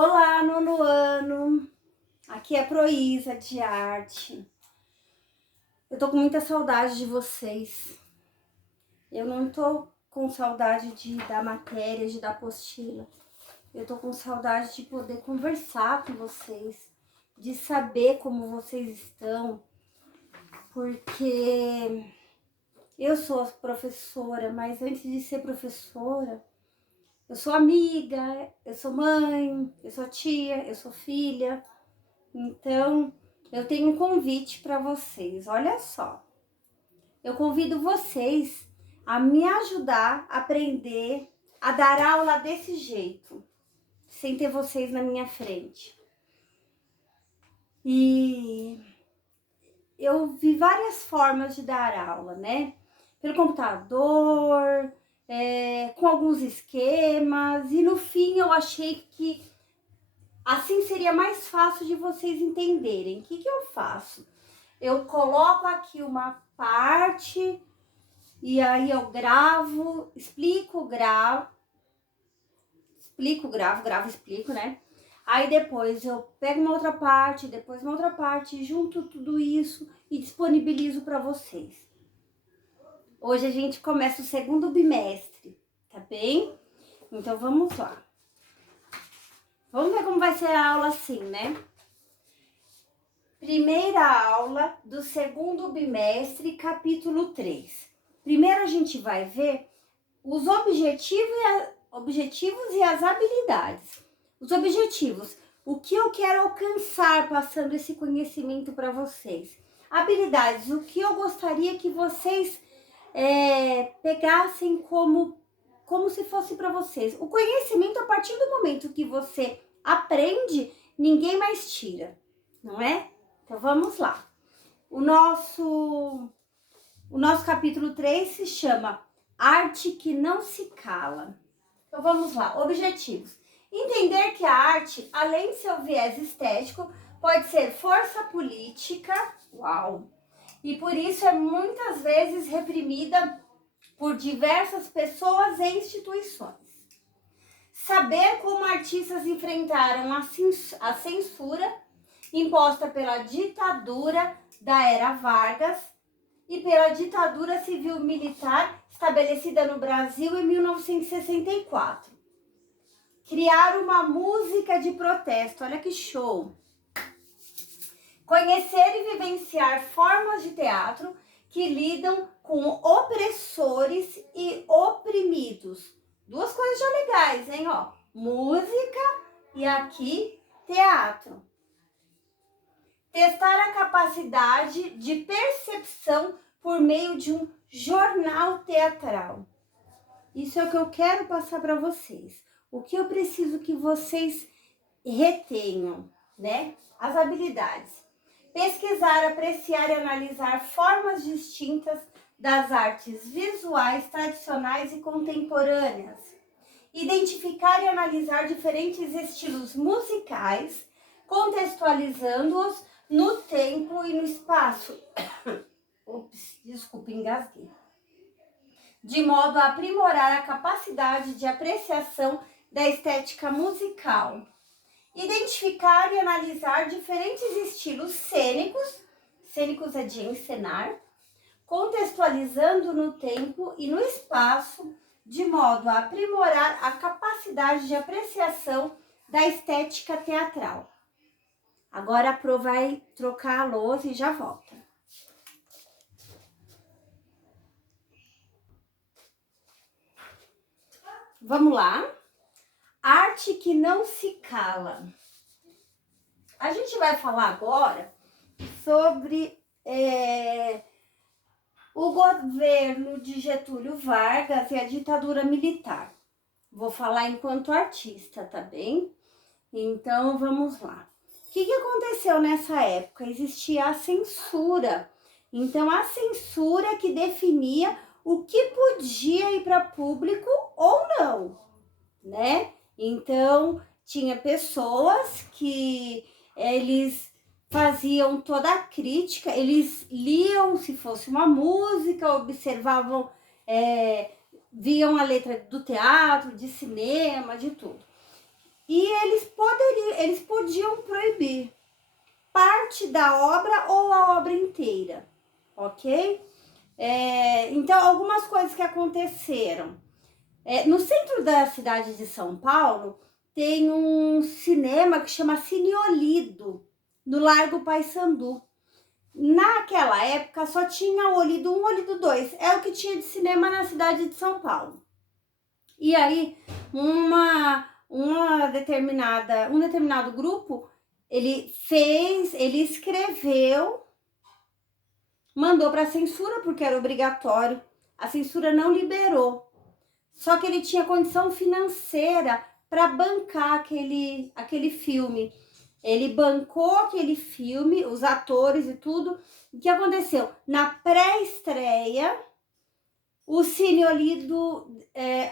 Olá, nono ano! Aqui é Proísa de Arte. Eu tô com muita saudade de vocês. Eu não tô com saudade da matéria, de dar apostila. Eu tô com saudade de poder conversar com vocês, de saber como vocês estão, porque eu sou professora, mas antes de ser professora, eu sou amiga, eu sou mãe, eu sou tia, eu sou filha. Então, eu tenho um convite para vocês. Olha só. Eu convido vocês a me ajudar a aprender a dar aula desse jeito, sem ter vocês na minha frente. E eu vi várias formas de dar aula, né? Pelo computador, com alguns esquemas, e no fim eu achei que assim seria mais fácil de vocês entenderem. O que eu faço? Eu coloco aqui uma parte e aí eu gravo, explico, explico, né? Aí depois eu pego uma outra parte, depois uma outra parte, junto tudo isso e disponibilizo para vocês. Hoje a gente começa o segundo bimestre, tá bem? Então vamos lá. Vamos ver como vai ser a aula assim, né? Primeira aula do segundo bimestre, capítulo 3. Primeiro a gente vai ver os objetivos e as habilidades. Os objetivos, o que eu quero alcançar passando esse conhecimento para vocês. Habilidades, o que eu gostaria que vocês pegassem como se fosse para vocês. O conhecimento, a partir do momento que você aprende, ninguém mais tira, não é? Então vamos lá. O nosso capítulo 3 se chama Arte que não se cala. Então vamos lá, objetivos. Entender que a arte, além de seu viés estético, pode ser força política, e por isso é muitas vezes reprimida por diversas pessoas e instituições. Saber como artistas enfrentaram a censura imposta pela ditadura da era Vargas e pela ditadura civil-militar estabelecida no Brasil em 1964. Criar uma música de protesto, olha que show! Conhecer e vivenciar formas de teatro que lidam com opressores e oprimidos. Duas coisas já legais, hein? Ó, música e aqui teatro. Testar a capacidade de percepção por meio de um jornal teatral. Isso é o que eu quero passar para vocês. O que eu preciso que vocês retenham, né? As habilidades. Pesquisar, apreciar e analisar formas distintas das artes visuais tradicionais e contemporâneas. Identificar e analisar diferentes estilos musicais, contextualizando-os no tempo e no espaço. Desculpa, engasguei. De modo a aprimorar a capacidade de apreciação da estética musical. Identificar e analisar diferentes estilos cênicos é de encenar, contextualizando no tempo e no espaço, de modo a aprimorar a capacidade de apreciação da estética teatral. Agora a Pro vai trocar a lousa e já volta. Vamos lá. Arte que não se cala. A gente vai falar agora sobre o governo de Getúlio Vargas e a ditadura militar. Vou falar enquanto artista, tá bem? Então vamos lá. O que aconteceu nessa época? Existia a censura. Então a censura que definia o que podia ir para público ou não, né? Então tinha pessoas que eles faziam toda a crítica, eles liam se fosse uma música, observavam, viam a letra do teatro, de cinema, de tudo. e eles podiam proibir parte da obra ou a obra inteira, ok? Então, algumas coisas que aconteceram. No centro da cidade de São Paulo, tem um cinema que chama Cine Olido, no Largo Paissandu. Naquela época, só tinha o Olido 1, Olido 2. É o que tinha de cinema na cidade de São Paulo. E aí, um determinado grupo, ele escreveu, mandou para a censura, porque era obrigatório. A censura não liberou. Só que ele tinha condição financeira para bancar aquele filme. Ele bancou aquele filme, os atores e tudo. O que aconteceu? Na pré-estreia, o Cine Olido,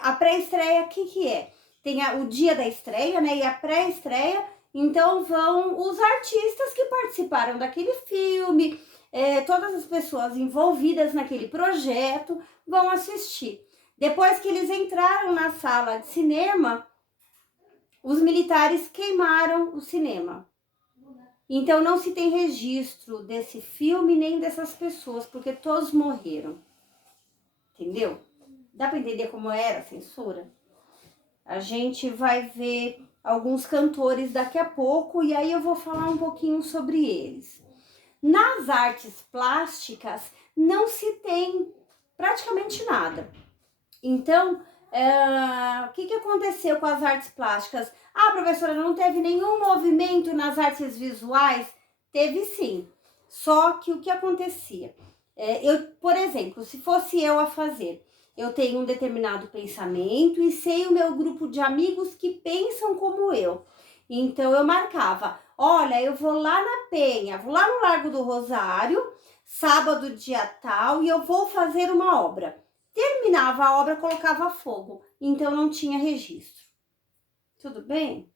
a pré-estreia, o que é? Tem o dia da estreia, né? E a pré-estreia, então vão os artistas que participaram daquele filme, todas as pessoas envolvidas naquele projeto vão assistir. Depois que eles entraram na sala de cinema, os militares queimaram o cinema. Então não se tem registro desse filme nem dessas pessoas, porque todos morreram. Entendeu? Dá para entender como era a censura? A gente vai ver alguns cantores daqui a pouco e aí eu vou falar um pouquinho sobre eles. Nas artes plásticas não se tem praticamente nada. Então, o que aconteceu com as artes plásticas? Ah, professora, não teve nenhum movimento nas artes visuais? Teve sim. Só que o que acontecia? Por exemplo, se fosse eu a fazer, eu tenho um determinado pensamento e sei o meu grupo de amigos que pensam como eu. Então, eu marcava, olha, eu vou lá na Penha, vou lá no Largo do Rosário, sábado, dia tal, e eu vou fazer uma obra. Terminava a obra, colocava fogo, então não tinha registro. Tudo bem?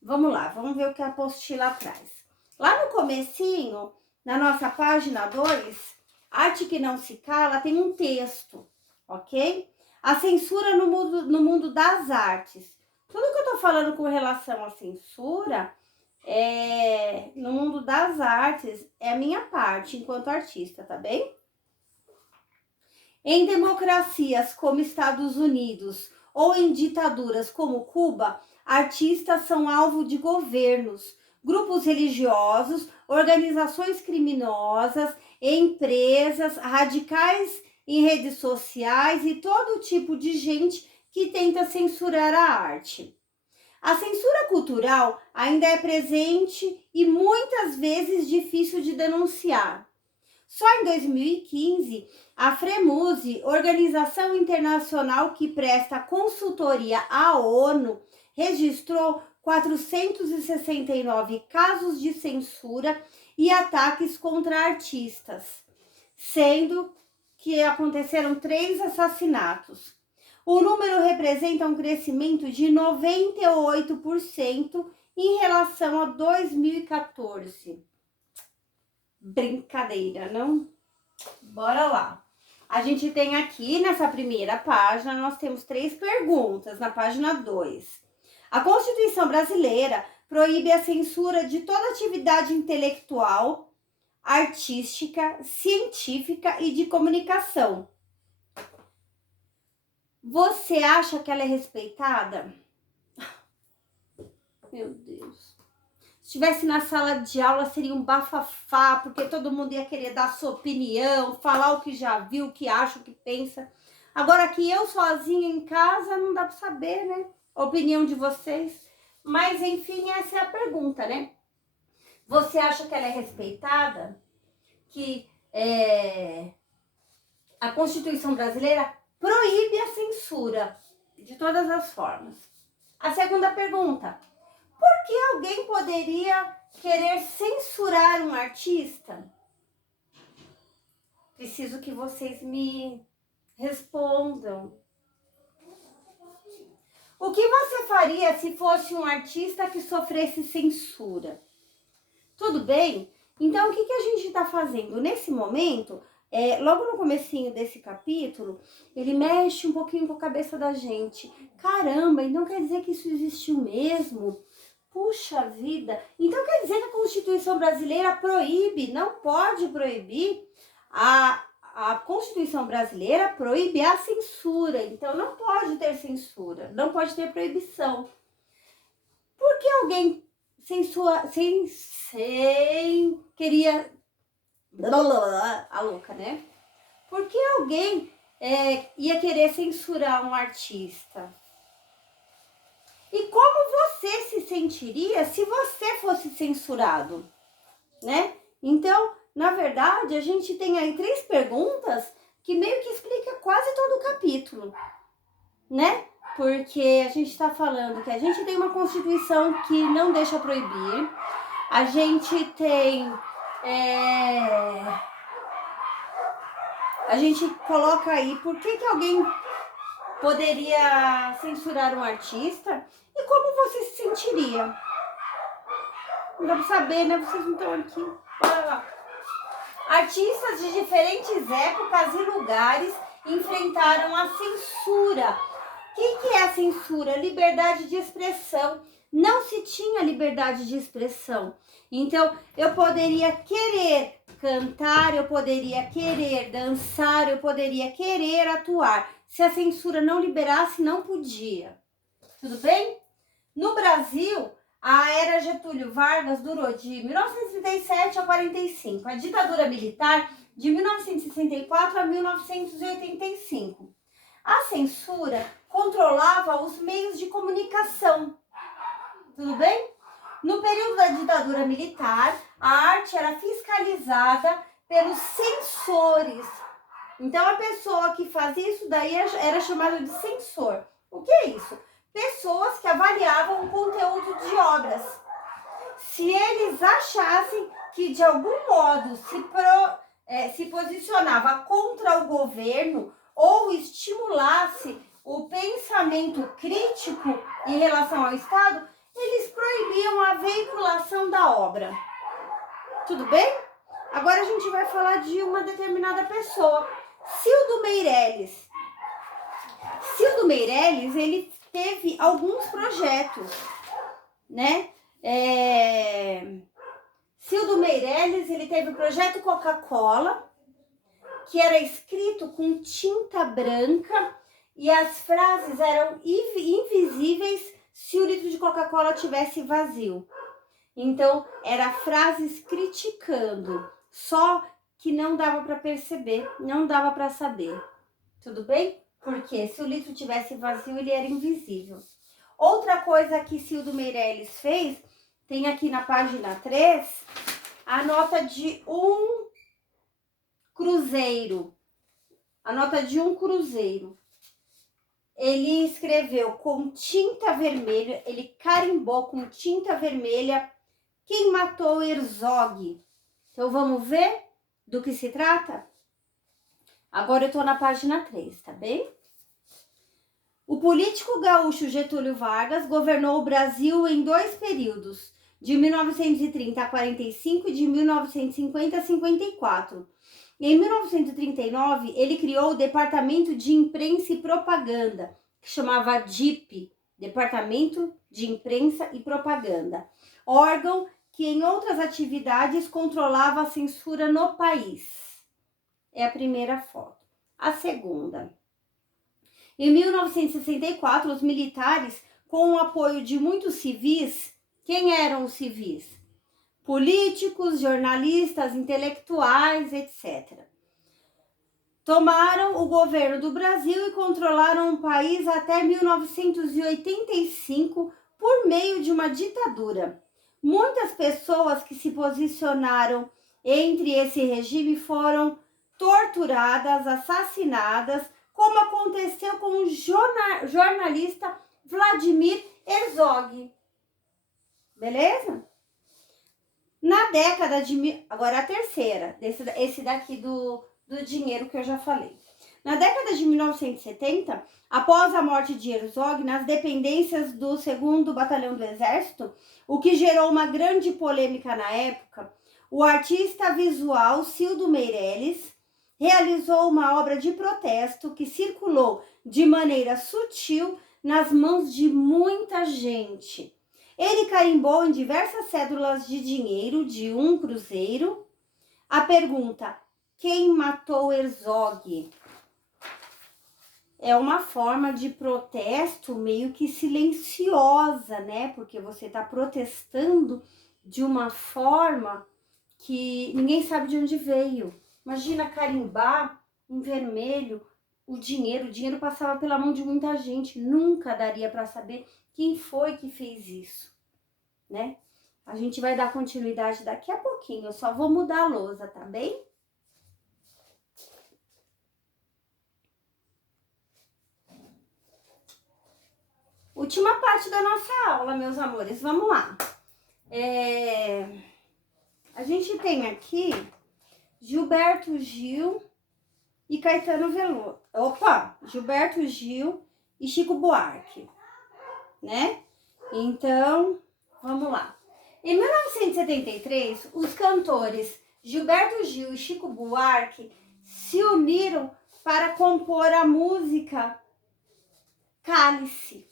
Vamos lá, vamos ver o que a apostila traz. Lá no comecinho, na nossa página 2, Arte que não se cala, tem um texto, ok? A censura no mundo das artes. Tudo que eu tô falando com relação à censura, no mundo das artes, é a minha parte enquanto artista, tá bem? Em democracias como Estados Unidos ou em ditaduras como Cuba, artistas são alvo de governos, grupos religiosos, organizações criminosas, empresas, radicais em redes sociais e todo tipo de gente que tenta censurar a arte. A censura cultural ainda é presente e muitas vezes difícil de denunciar. Só em 2015, a FREMUSE, organização internacional que presta consultoria à ONU, registrou 469 casos de censura e ataques contra artistas, sendo que aconteceram 3 assassinatos. O número representa um crescimento de 98% em relação a 2014. Brincadeira, não? Bora lá. A gente tem aqui nessa primeira página, nós temos 3 perguntas na página 2. A Constituição brasileira proíbe a censura de toda atividade intelectual, artística, científica e de comunicação. Você acha que ela é respeitada? Meu Deus. Se estivesse na sala de aula, seria um bafafá, porque todo mundo ia querer dar sua opinião, falar o que já viu, o que acha, o que pensa. Agora aqui eu sozinha em casa, não dá para saber, né? A opinião de vocês. Mas, enfim, essa é a pergunta, né? Você acha que ela é respeitada? Que a Constituição brasileira proíbe a censura de todas as formas. A segunda pergunta: por que alguém poderia querer censurar um artista? Preciso que vocês me respondam. O que você faria se fosse um artista que sofresse censura? Tudo bem? Então, o que a gente está fazendo? Nesse momento, logo no comecinho desse capítulo, ele mexe um pouquinho com a cabeça da gente. Caramba, então quer dizer que isso existiu mesmo? Puxa vida! Então quer dizer que a Constituição brasileira proíbe, não pode proibir? A Constituição brasileira proíbe a censura, então não pode ter censura, não pode ter proibição. Por que alguém queria... A louca, né? Por que alguém ia querer censurar um artista? E como você se sentiria se você fosse censurado, né? Então, na verdade, a gente tem aí 3 perguntas que meio que explica quase todo o capítulo, né? Porque a gente está falando que a gente tem uma Constituição que não deixa proibir, a gente tem... a gente coloca aí por que alguém poderia censurar um artista e como você se sentiria. Não dá pra saber, né? Vocês não estão aqui. Bora lá. Artistas de diferentes épocas e lugares enfrentaram a censura. O que é a censura? Liberdade de expressão. Não se tinha liberdade de expressão. Então, eu poderia querer cantar, eu poderia querer dançar, eu poderia querer atuar. Se a censura não liberasse, não podia. Tudo bem? No Brasil, a era Getúlio Vargas durou de 1937 a 45. A ditadura militar, de 1964 a 1985. A censura controlava os meios de comunicação. Tudo bem? No período da ditadura militar, a arte era fiscalizada pelos censores. Então, a pessoa que fazia isso daí era chamada de censor. O que é isso? Pessoas que avaliavam o conteúdo de obras. Se eles achassem que, de algum modo, se posicionava contra o governo ou estimulasse o pensamento crítico em relação ao Estado, eles proibiam a veiculação da obra. Tudo bem? Agora a gente vai falar de uma determinada pessoa. Cildo Meirelles. Cildo Meirelles, ele teve alguns projetos, né? Cildo Meirelles, ele teve o projeto Coca-Cola, que era escrito com tinta branca e as frases eram invisíveis se o litro de Coca-Cola tivesse vazio. Então, era frases criticando, só que não dava para perceber, não dava para saber. Tudo bem? Porque se o litro tivesse vazio, ele era invisível. Outra coisa que Cildo Meirelles fez, tem aqui na página 3, a nota de 1 cruzeiro. A nota de 1 cruzeiro. Ele escreveu com tinta vermelha, ele carimbou com tinta vermelha quem matou Herzog. Então, vamos ver do que se trata? Agora eu tô na página 3, tá bem? O político gaúcho Getúlio Vargas governou o Brasil em 2 períodos, de 1930 a 45 e de 1950 a 54. Em 1939, ele criou o Departamento de Imprensa e Propaganda, que chamava DIP, Departamento de Imprensa e Propaganda, órgão que em outras atividades controlava a censura no país. É a primeira foto. A segunda. Em 1964, os militares, com o apoio de muitos civis, quem eram os civis? Políticos, jornalistas, intelectuais, etc. Tomaram o governo do Brasil e controlaram o país até 1985 por meio de uma ditadura. Muitas pessoas que se posicionaram entre esse regime foram torturadas, assassinadas, como aconteceu com o jornalista Vladimir Herzog. Beleza? Na década de... Agora a terceira, esse daqui do dinheiro que eu já falei. Na década de 1970, após a morte de Herzog, nas dependências do 2º Batalhão do Exército, o que gerou uma grande polêmica na época, o artista visual Cildo Meirelles realizou uma obra de protesto que circulou de maneira sutil nas mãos de muita gente. Ele carimbou em diversas cédulas de dinheiro de 1 cruzeiro a pergunta: quem matou Herzog? É uma forma de protesto meio que silenciosa, né? Porque você está protestando de uma forma que ninguém sabe de onde veio. Imagina carimbar em vermelho o dinheiro passava pela mão de muita gente, nunca daria para saber quem foi que fez isso, né? A gente vai dar continuidade daqui a pouquinho, eu só vou mudar a lousa, tá bem? Última parte da nossa aula, meus amores, vamos lá. A gente tem aqui Gilberto Gil e Caetano Veloso. Gilberto Gil e Chico Buarque, né? Então, vamos lá. Em 1973, os cantores Gilberto Gil e Chico Buarque se uniram para compor a música Cálice.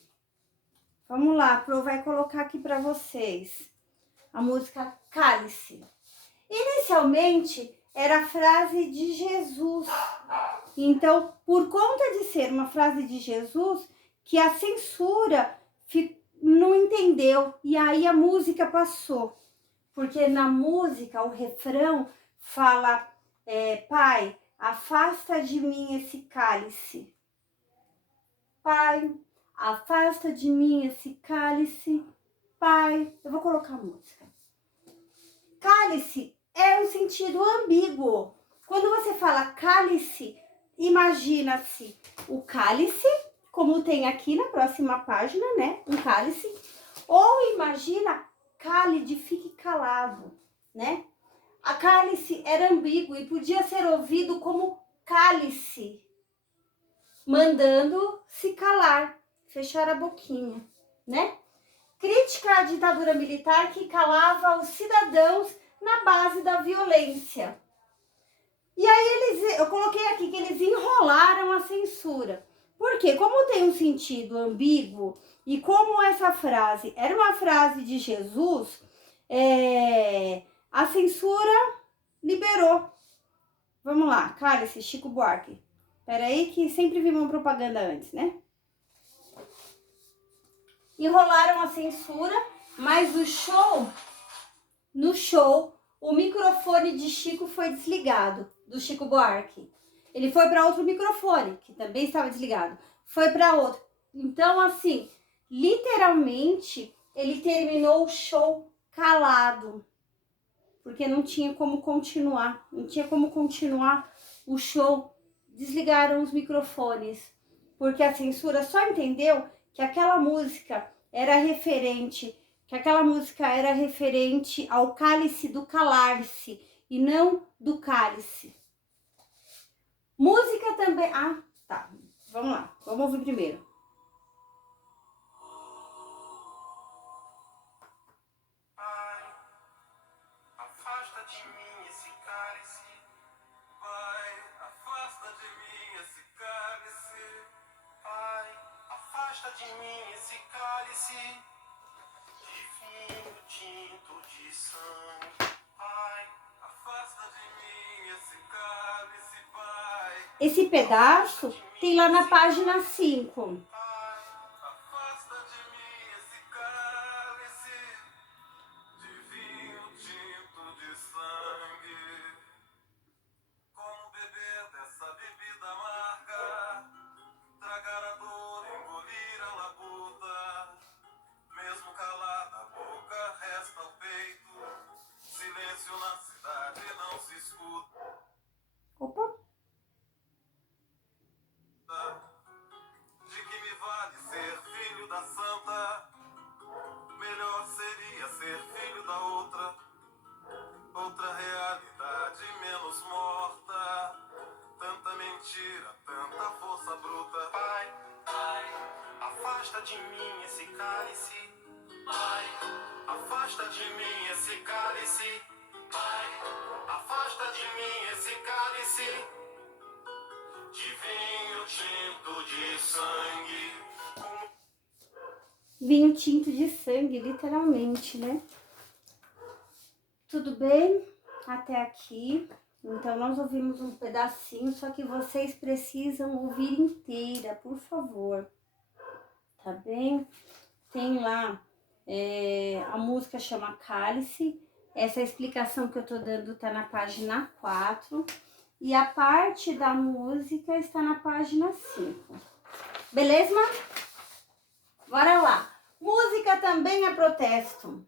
Vamos lá, a Pro vai colocar aqui para vocês a música Cálice. Inicialmente era a frase de Jesus. Então, por conta de ser uma frase de Jesus, que a censura não entendeu e aí a música passou. Porque na música o refrão fala: Pai, afasta de mim esse cálice. Pai, afasta de mim esse cálice. Pai, eu vou colocar a música. Cálice é um sentido ambíguo. Quando você fala cálice, imagina-se o cálice, como tem aqui na próxima página, né? Um cálice. Ou imagina cálice, fique calado, né? A cálice era ambíguo e podia ser ouvido como cálice, mandando se calar, fechar a boquinha, né? Crítica à ditadura militar que calava os cidadãos na base da violência. E aí eu coloquei aqui que eles enrolaram a censura. Porque como tem um sentido ambíguo e como essa frase era uma frase de Jesus, a censura liberou. Vamos lá, Cálice, Chico Buarque. Peraí que sempre vi uma propaganda antes, né? Enrolaram a censura, mas no show, o microfone de Chico foi desligado, do Chico Buarque. Ele foi para outro microfone, que também estava desligado. Foi para outro. Então, assim, literalmente, ele terminou o show calado. Porque não tinha como continuar. Não tinha como continuar o show. Desligaram os microfones. Porque a censura só entendeu que aquela música era referente ao cálice do calar-se e não do cálice. Música também... Ah, tá. Vamos lá. Vamos ouvir primeiro. Pai, afasta de mim esse cálice. Pai, afasta de mim esse cálice. Pai, afasta de mim esse cálice de vinho tinto de sangue. Pai, afasta de mim esse cálice, Pai. Esse pedaço tem lá na página 5. Pai, afasta de mim esse cálice de vinho tinto de sangue. Como beber dessa bebida amarga, tragar a dor, engolir a labuta. Mesmo calada a boca, resta o peito. Silêncio na cidade não se escuta. Opa! De que me vale ser filho da santa? Melhor seria ser filho da outra. Outra realidade menos morta. Tanta mentira, tanta força bruta. Pai, Pai, afasta de mim esse cálice. Pai, afasta de mim esse cálice. Pai, afasta de mim esse cálice de vinho tinto de sangue. Vinho tinto de sangue, literalmente, né? Tudo bem? Até aqui. Então, nós ouvimos um pedacinho, só que vocês precisam ouvir inteira, por favor. Tá bem? Tem lá, a música chama Cálice. Essa explicação que eu tô dando tá na página 4. E a parte da música está na página 5. Beleza? Bora lá. Música também é protesto.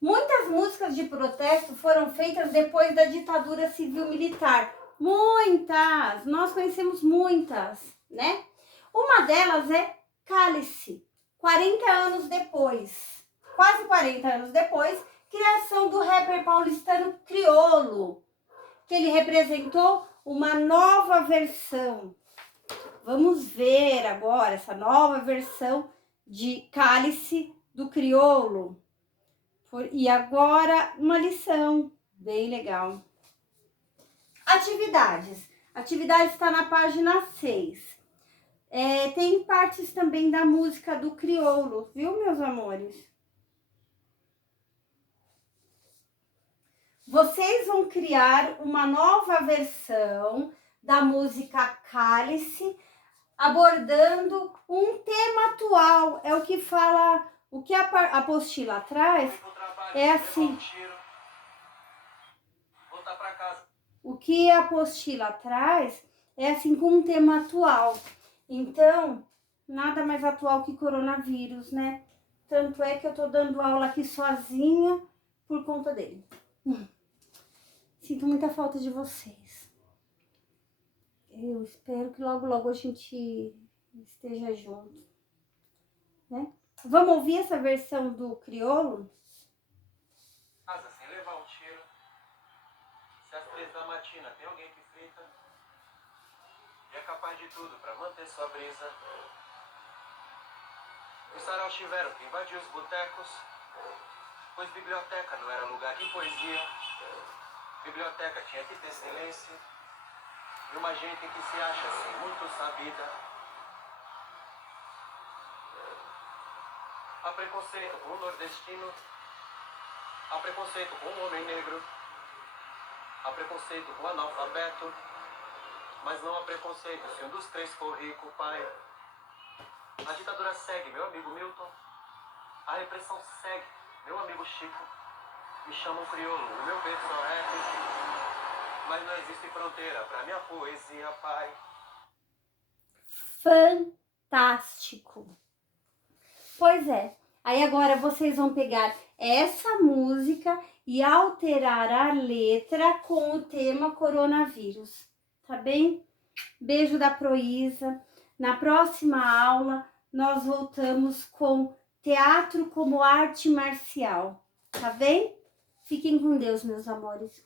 Muitas músicas de protesto foram feitas depois da ditadura civil-militar. Muitas! Nós conhecemos muitas, né? Uma delas é Cálice. 40 anos depois, quase 40 anos depois, criação do rapper paulistano Criolo, que ele representou uma nova versão. Vamos ver agora essa nova versão de Cálice do Criolo. E agora uma lição bem legal. Atividades. Atividade está na página 6. Tem partes também da música do Criolo, viu, meus amores? Vocês vão criar uma nova versão da música Cálice, abordando um tema atual. É o que fala, o que a apostila traz é assim. O que a apostila traz é assim com um tema atual. Então, nada mais atual que coronavírus, né? Tanto é que eu tô dando aula aqui sozinha por conta dele. Sinto muita falta de vocês. Eu espero que logo, logo a gente esteja junto, né? Vamos ouvir essa versão do Criolo? Casa sem levar um tiro. Se às 3 da matina tem alguém que frita, e é capaz de tudo pra manter sua brisa. Os saraus tiveram que invadir os botecos, pois biblioteca não era lugar de poesia. Biblioteca tinha que ter silêncio. E uma gente que se acha assim muito sabida. Há preconceito com o nordestino, há preconceito com o homem negro, há preconceito com o analfabeto, mas não há preconceito se um dos 3 for rico, pai. A ditadura segue, meu amigo Milton. A repressão segue, meu amigo Chico. Me chamam crioulo, o meu berço é o rap, mas não existe fronteira pra minha poesia, pai. Fantástico! Pois é, aí agora vocês vão pegar essa música e alterar a letra com o tema coronavírus, tá bem? Beijo da Proísa. Na próxima aula, nós voltamos com teatro como arte marcial, tá bem? Fiquem com Deus, meus amores.